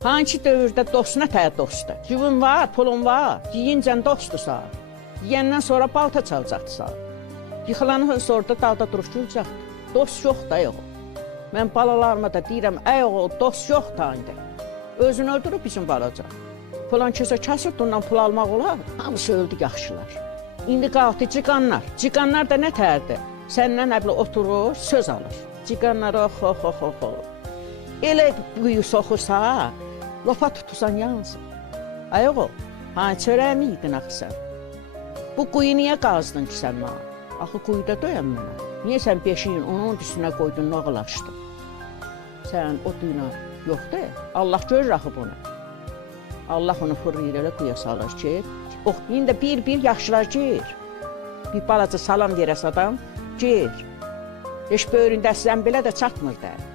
Hangi dövrdə dostuna tə dostdur? Cüvün var, pulun var, yiyincən dostdursa. Yiyəndən sonra balta çalacaqsa. Yıxılanı sonra dalda duruşulacaqdır. Dost yox da yox. Mən balalarıma da deyirəm, o dost yox da indi. Özünü öldürüb bizim balaca. Falan kəsə kasıb, ondan pul almaq olar. Hamısı öldü yaxşılar. İndi qaldı ciqanlar. Ciqanlar da nə tərdir? Səndən əblə oturur, söz alır. Ciqanlar ox. Elə quyu soxursa, lopa tutursan yansın. Oğul, çörəyimi yedin axı sən? Bu quyu niyə qazdın ki sən mənə? Axı quyuda döyəm mənə. Niyə sən beşiyin onun üstünə qoydun, nağılaşdın? Sən o düyünə yoxdur. Allah görür axı bunu. Allah onu fırlayır, elə quya salır ki, indi bir yaxşılar gir. Bir balaca salam verəs adam, gir. Heç böyründə sizən belə də çatmır da.